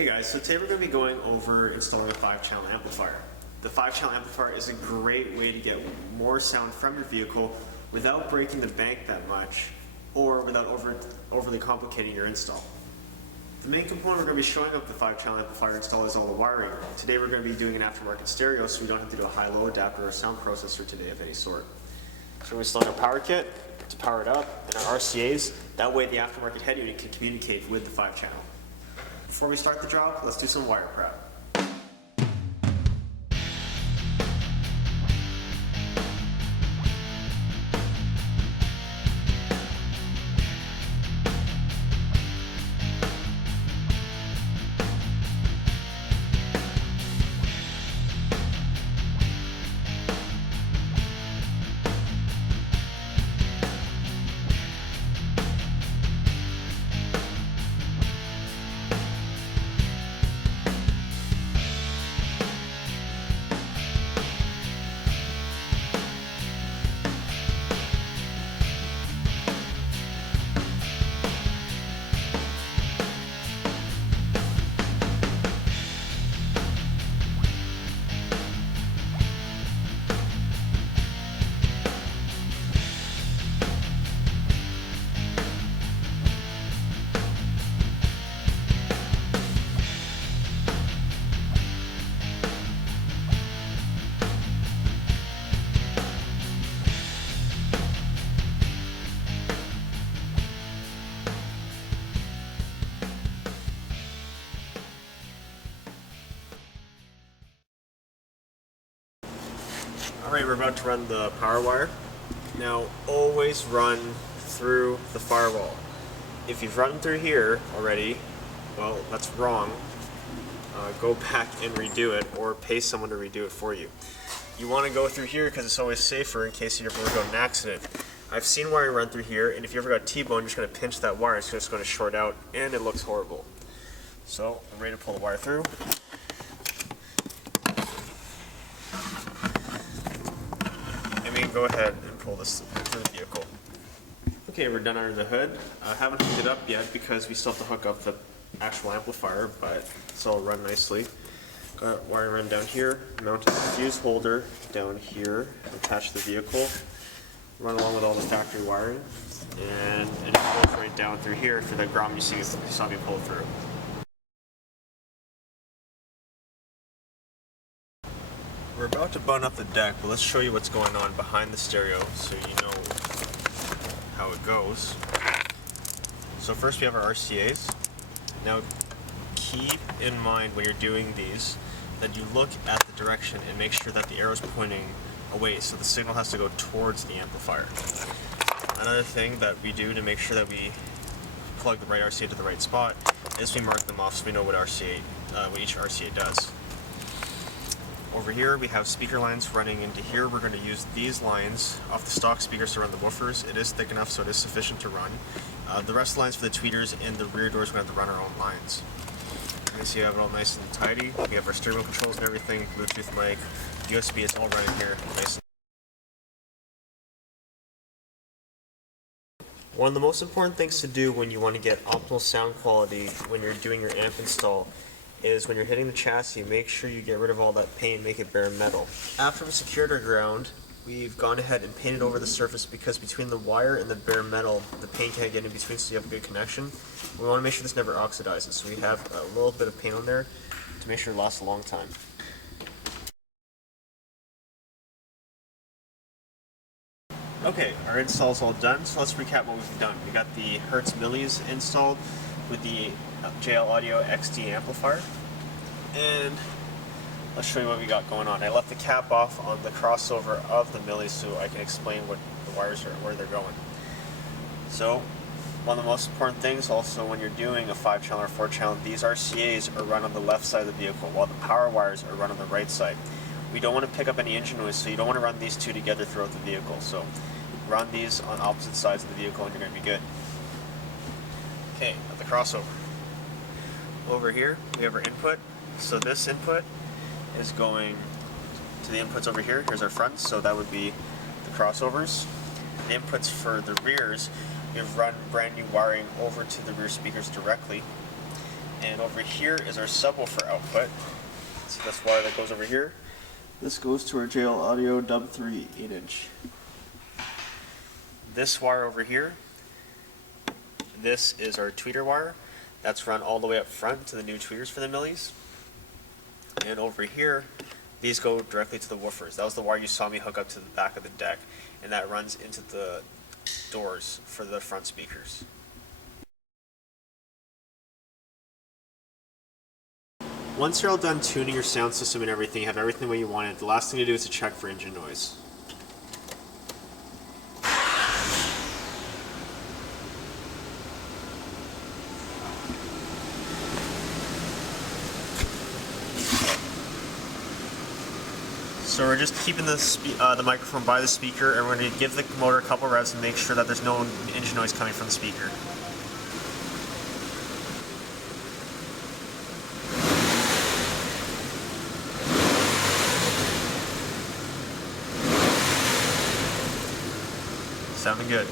Hey guys, so today we're going to be going over installing a 5-channel amplifier. The 5-channel amplifier is a great way to get more sound from your vehicle without breaking the bank that much or without overly complicating your install. The main component we're going to be showing up the 5-channel amplifier install is all the wiring. Today we're going to be doing an aftermarket stereo, so we don't have to do a high-low adapter or a sound processor today of any sort. So we're installing a power kit to power it up and our RCAs. That way the aftermarket head unit can communicate with the 5-channel. Before we start the job, let's do some wire prep. Alright, we're about to run the power wire. Now, always run through the firewall. If you've run through here already, well, that's wrong. Go back and redo it, or pay someone to redo it for you. You want to go through here because it's always safer in case you ever got in an accident. I've seen wiring run through here, and if you ever got T-bone, you're just going to pinch that wire. It's just going to short out, and it looks horrible. So, I'm ready to pull the wire through. Go ahead and pull this through the vehicle. Okay, we're done under the hood. I haven't hooked it up yet because we still have to hook up the actual amplifier, but it's all run nicely. Got wiring run down here, mounted the fuse holder down here, attached to the vehicle, run along with all the factory wiring, and it goes right down through here for the ground you saw me pull through. We're about to button up the deck, but let's show you what's going on behind the stereo so you know how it goes. So first we have our RCAs. Now keep in mind when you're doing these that you look at the direction and make sure that the arrow is pointing away, so the signal has to go towards the amplifier. Another thing that we do to make sure that we plug the right RCA to the right spot is we mark them off so we know what each RCA does. Over here we have speaker lines running into here. We're going to use these lines off the stock speakers to run the woofers. It is thick enough so it is sufficient to run. The rest of the lines for the tweeters and the rear doors, we're going to have to run our own lines. You can see we have it all nice and tidy. We have our steering controls and everything, Bluetooth mic, USB, it's all running here nice and. One of the most important things to do when you want to get optimal sound quality when you're doing your amp install is when you're hitting the chassis, make sure you get rid of all that paint, make it bare metal. After we secured our ground, we've gone ahead and painted over the surface because between the wire and the bare metal, the paint can't get in between so you have a good connection. We want to make sure this never oxidizes, so we have a little bit of paint on there to make sure it lasts a long time. Okay, our install's all done, so let's recap what we've done. We got the Hertz Millis installed with the JL Audio XD amplifier, and let's show you what we got going on. I left the cap off on the crossover of the Millis so I can explain what the wires are, where they're going. So, one of the most important things also when you're doing a 5-channel or 4-channel, these RCAs are run on the left side of the vehicle while the power wires are run on the right side. We don't want to pick up any engine noise, so you don't want to run these two together throughout the vehicle. So, run these on opposite sides of the vehicle and you're going to be good. Okay, at the crossover. Over here, we have our input. So this input is going to the inputs over here. Here's our fronts, so that would be the crossovers. The inputs for the rears, we've run brand new wiring over to the rear speakers directly. And over here is our subwoofer output. So this wire that goes over here. This goes to our JL Audio Dub 3 8-inch. This wire over here, this is our tweeter wire. That's run all the way up front to the new tweeters for the Millies. And over here, these go directly to the woofers. That was the wire you saw me hook up to the back of the deck, and that runs into the doors for the front speakers. Once you're all done tuning your sound system and everything, you have everything the way you want it, the last thing to do is to check for engine noise. So we're just keeping the microphone by the speaker, and we're going to give the motor a couple revs and make sure that there's no engine noise coming from the speaker. Sounding good.